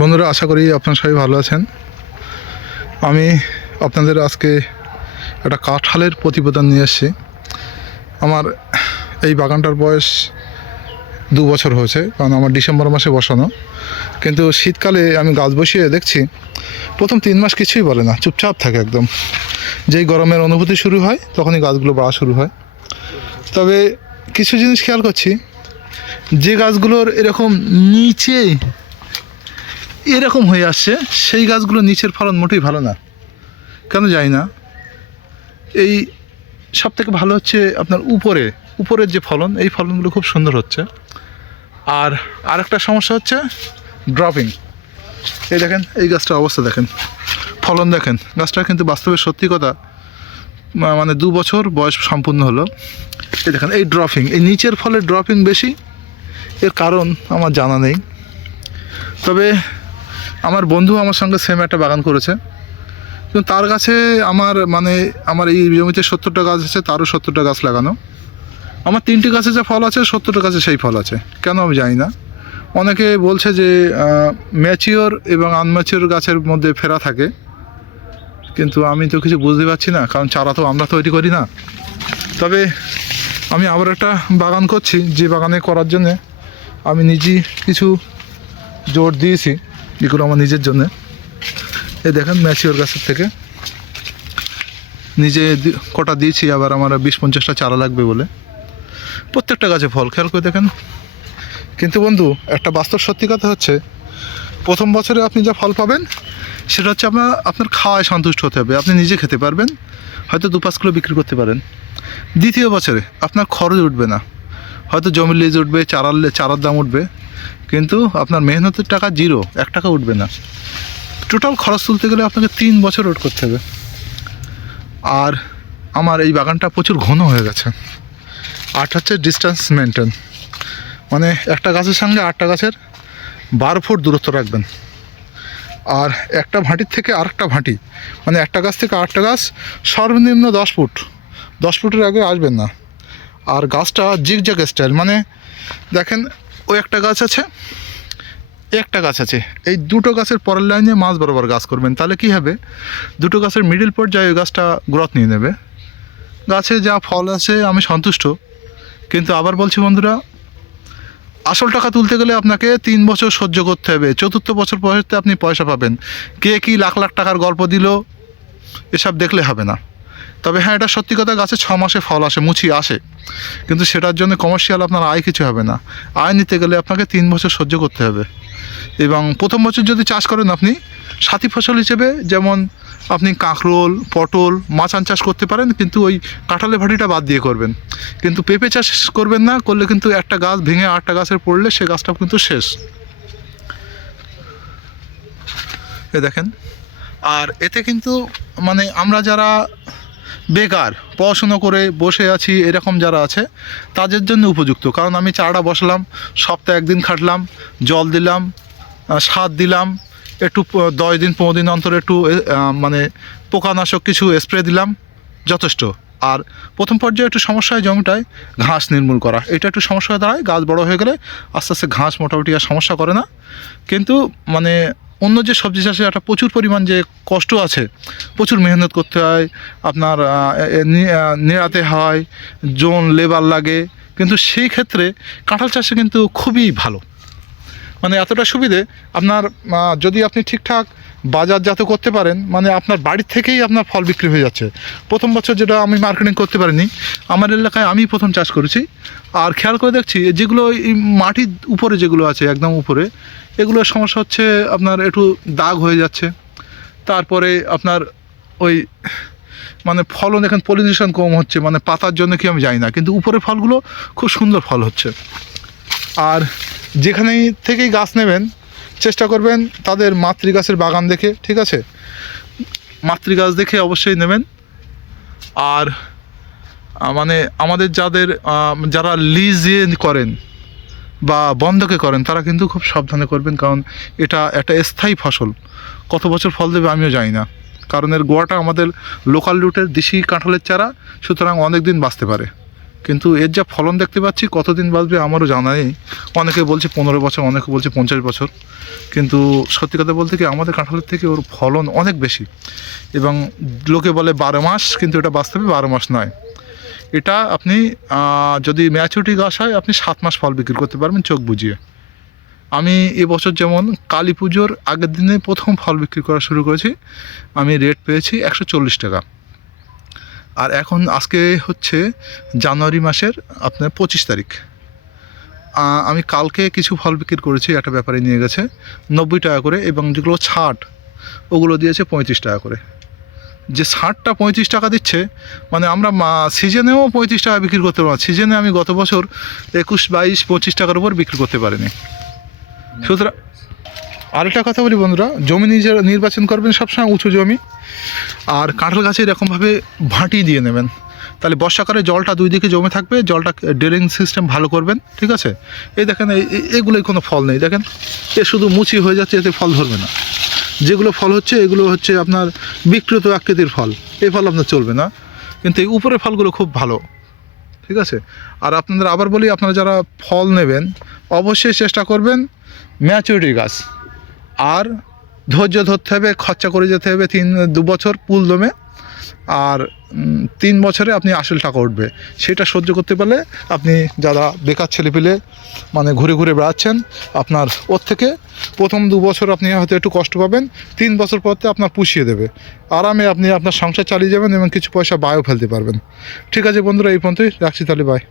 বন্ধুরা, আশা করি আপনারা সবাই ভালো আছেন। আমি আপনাদের আজকে একটা কাঁঠালের প্রতিবেদন নিয়ে এসেছি। আমার এই বাগানটার বয়স 2 বছর হয়েছে, কারণ আমার ডিসেম্বর মাসে বসানো। কিন্তু শীতকালে আমি গাছ বসিয়ে দেখছি প্রথম 3 মাস কিছুই বলে না, চুপচাপ থাকে একদম। যেই গরমের অনুভূতি শুরু হয় তখনই গাছগুলো বাড়া শুরু হয়। তবে কিছু জিনিস খেয়াল করছি, যে গাছগুলোর এরকম নিচে এরকম হয়ে আসছে সেই গাছগুলো নিচের ফলন মোটেই ভালো না, কেন জানি না। এই সব থেকে ভালো হচ্ছে আপনার উপরের যে ফলন, এই ফলনগুলো খুব সুন্দর হচ্ছে। আর আরেকটা সমস্যা হচ্ছে ড্রপিং। এই দেখেন, এই গাছটার অবস্থা দেখেন, ফলন দেখেন। গাছটা কিন্তু বাস্তবে সত্যি কথা, মানে 2 বছর বয়স সম্পূর্ণ হলো। এই দেখেন, এই ড্রপিং, এই নিচের ফলের ড্রপিং বেশি। এর কারণ আমার জানা নেই। তবে আমার বন্ধু আমার সঙ্গে সেম একটা বাগান করেছে, কিন্তু তার কাছে আমার এই জমিতে 70টা গাছ আছে, তারও 70টা গাছ লাগানো। আমার 3টে গাছে যা ফল আছে, 70টা গাছে সেই ফল আছে, কেন আমি জানি না। অনেকে বলছে যে ম্যাচিওর এবং আনম্যাচিওর গাছের মধ্যে ফেরা থাকে, কিন্তু আমি তো কিছু বুঝতে পারছি না, কারণ চারা তো আমরা তৈরি করি না। তবে আমি আবার একটা বাগান করছি, যে বাগানে করার জন্যে আমি নিজেই কিছু জোর দিয়েছি, এগুলো আমার নিজের জন্যে। এই দেখেন, ম্যাচিওর গাছের থেকে নিজে কটা দিয়েছি, আবার আমার 20-50টা চারা লাগবে বলে। প্রত্যেকটা গাছে ফল, খেয়াল করে দেখেন। কিন্তু বন্ধু, একটা বাস্তব সত্যি কথা হচ্ছে, প্রথম বছরে আপনি যা ফল পাবেন সেটা হচ্ছে আপনার খাওয়ায় সন্তুষ্ট হতে হবে। আপনি নিজে খেতে পারবেন, হয়তো 2-5 কিলো বিক্রি করতে পারেন। দ্বিতীয় বছরে আপনার খরচ উঠবে না, হয়তো জমির লিজ উঠবে, চারার দাম উঠবে, কিন্তু আপনার মেহনতের টাকা 0, 1 টাকা উঠবে না। টোটাল খরচ তুলতে গেলে আপনাকে 3 বছর ওয়েট করতে হবে। আর আমার এই বাগানটা প্রচুর ঘন হয়ে গেছে। আর হচ্ছে ডিস্টেন্স মেনটেন, মানে একটা গাছের সঙ্গে 8টা গাছের 12 ফুট দূরত্ব রাখবেন। আর একটা ভাঁটির থেকে আরেকটা ভাঁটি, মানে একটা গাছ থেকে আরেকটা গাছ সর্বনিম্ন 10 ফুট, 10 ফুটের আগে আসবেন না। আর গাছটা জিগজ্যাগ স্টাইল, মানে দেখেন, ওই একটা গাছ আছে, একটা গাছ আছে, এই দুটো গাছের পরের লাইনে মাঝ বরাবর গাছ করবেন। তাহলে কি হবে, দুটো গাছের মিডিল পর্যায়ে ওই গাছটা গ্রোথ নিয়ে নেবে। গাছে যা ফল আছে আমি সন্তুষ্ট, কিন্তু আবার বলছি বন্ধুরা, আসল টাকা তুলতে গেলে আপনাকে 3 বছর সহ্য করতে হবে। 4র্থ বছর পর্যন্ত আপনি পয়সা পাবেন। কে কী লাখ লাখ টাকার গল্প দিল, এসব দেখলে হবে না। তবে হ্যাঁ, এটা সত্যি কথা, গাছে 6 মাসে ফল আসে, মুচি আসে, কিন্তু সেটার জন্য কমার্শিয়াল আপনার আয় কিছু হবে না। আয় নিতে গেলে আপনাকে 3 বছর সহ্য করতে হবে। এবং প্রথম বছর যদি চাষ করেন আপনি সাথী ফসল হিসেবে, যেমন আপনি কাঁকরোল, পটল, মাচান চাষ করতে পারেন, কিন্তু ওই কাঁঠালের ভাটিটা বাদ দিয়ে করবেন। কিন্তু পেঁপে চাষ করবেন না, করলে কিন্তু একটা গাছ ভেঙে 8টা গাছের পড়লে সে গাছটা কিন্তু শেষ। এ দেখেন। আর এতে কিন্তু মানে আমরা যারা বেকার, পড়াশুনো করে বসে আছি, এরকম যারা আছে তাদের জন্য উপযুক্ত। কারণ আমি চারাটা বসালাম, সপ্তাহে 1 দিন খাটলাম, জল দিলাম, সার দিলাম, একটু 10 দিন 15 দিন অন্তর একটু মানে পোকানাশক কিছু স্প্রে দিলাম, যথেষ্ট। আর প্রথম পর্যায়ে একটু সমস্যা হয় জমিটায় ঘাস নির্মূল করা, এটা একটু সমস্যা হয়ে দাঁড়ায়। গাছ বড় হয়ে গেলে আস্তে আস্তে ঘাস মোটামুটি আর সমস্যা করে না। কিন্তু মানে অন্য যে সবজি চাষে একটা প্রচুর পরিমাণ যে কষ্ট আছে, প্রচুর মেহনত করতে হয়, আপনার নিড়াতে হয়, লেবার লাগে, কিন্তু সেই ক্ষেত্রে কাঁঠাল চাষে কিন্তু খুবই ভালো। মানে এতটা সুবিধে আপনার, যদি আপনি ঠিকঠাক বাজারজাত করতে পারেন, মানে আপনার বাড়ির থেকেই আপনার ফল বিক্রি হয়ে যাচ্ছে। প্রথম বছর যেটা আমি মার্কেটিং করতে পারিনি, আমার এলাকায় আমি প্রথম চাষ করেছি। আর খেয়াল করে দেখছি যেগুলো এই মাটির উপরে যেগুলো আছে, একদম উপরে, এগুলোর সমস্যা হচ্ছে আপনার একটু দাগ হয়ে যাচ্ছে। তারপরে আপনার ওই মানে ফলন, এখন পলিনেশন কম হচ্ছে, মানে পাতার জন্য কি আমি জানি না, কিন্তু উপরে ফলগুলো খুব সুন্দর ফল হচ্ছে। আর যেখানেই থেকেই গাছ নেবেন, চেষ্টা করবেন তাদের মাতৃগাছের বাগান দেখে, ঠিক আছে, মাতৃগাছ দেখে অবশ্যই নেবেন। আর মানে আমাদের যারা লিজে করেন বা বন্ধকে করেন, তারা কিন্তু খুব সাবধানে করবেন, কারণ এটা একটা স্থায়ী ফসল। কত বছর ফল দেবে আমিও জানি না, কারণ এর গোয়াটা আমাদের লোকাল রুটের দেশি কাঁঠালের চারা, সুতরাং অনেক দিন বাঁচতে পারে। কিন্তু এর যা ফলন দেখতে পাচ্ছি কতদিন বাঁচবে আমারও জানা নেই। অনেকে বলছে 15 বছর, অনেকে বলছে 50 বছর। কিন্তু সত্যি কথা বলতে কি আমাদের কাঁঠালের থেকে ওর ফলন অনেক বেশি। এবং লোকে বলে 12 মাস, কিন্তু এটা বাস্তবে 12 মাস নয়। এটা আপনি যদি ম্যাচুরিটি গাছ হয় আপনি 7 মাস ফল বিক্রি করতে পারবেন চোখ বুজিয়ে। আমি এবছর যেমন কালী পুজোর আগের দিনে প্রথম ফল বিক্রি করা শুরু করেছি, আমি রেট পেয়েছি 140 টাকা। আর এখন আজকে হচ্ছে জানুয়ারি মাসের আপনার 25 তারিখ। আমি কালকে কিছু ফল বিক্রি করেছি, একটা ব্যাপারে নিয়ে গেছে 90 টাকা করে, এবং যেগুলো ছাট ওগুলো দিয়েছে 35 টাকা করে। যে ছাটটা 35 টাকা দিচ্ছে, মানে আমরা সিজনেও 35 টাকা বিক্রি করতে পারবো। সিজনে আমি গত বছর 21, 22, 25 টাকার উপর বিক্রি করতে পারিনি। সুতরাং আরেকটা কথা বলি বন্ধুরা, জমি নির্বাচন করবেন সবসময় উঁচু জমি। আর কাঁঠাল গাছে এরকমভাবে ভাঁটি দিয়ে নেবেন, তাহলে বর্ষাকালে জলটা দুই দিকে জমে থাকবে, জলটা ড্রেনিং সিস্টেম ভালো করবেন, ঠিক আছে। এই দেখেন এগুলোই কোনো ফল নেই, দেখেন এ শুধু মুচি হয়ে যাচ্ছে, এতে ফল ধরবে না। যেগুলো ফল হচ্ছে এগুলো হচ্ছে আপনার বিকৃত আকৃতির ফল, এই ফল আপনার চলবে না। কিন্তু এই উপরের ফলগুলো খুব ভালো, ঠিক আছে। আর আপনাদের আবার বলি, আপনারা যারা ফল নেবেন অবশ্যই চেষ্টা করবেন ম্যাচুরিটি গাছ। আর ধৈর্য ধরতে হবে, খরচা করে যেতে হবে 2 বছর পুল দমে, আর 3 বছরে আপনি আসল টাকা উঠবে। সেটা সহ্য করতে পারলে আপনি যারা বেকার ছেলেপিলে মানে ঘুরে ঘুরে বেড়াচ্ছেন, আপনার ওর থেকে প্রথম 2 বছর আপনি হয়তো একটু কষ্ট পাবেন, 3 বছর পরতে আপনার পুষিয়ে দেবে, আরামে আপনি আপনার সংসার চালিয়ে যাবেন এবং কিছু পয়সা বায়ও ফেলতে পারবেন। ঠিক আছে বন্ধুরা, এই পর্যন্তই রাখছি, তাহলে বাই।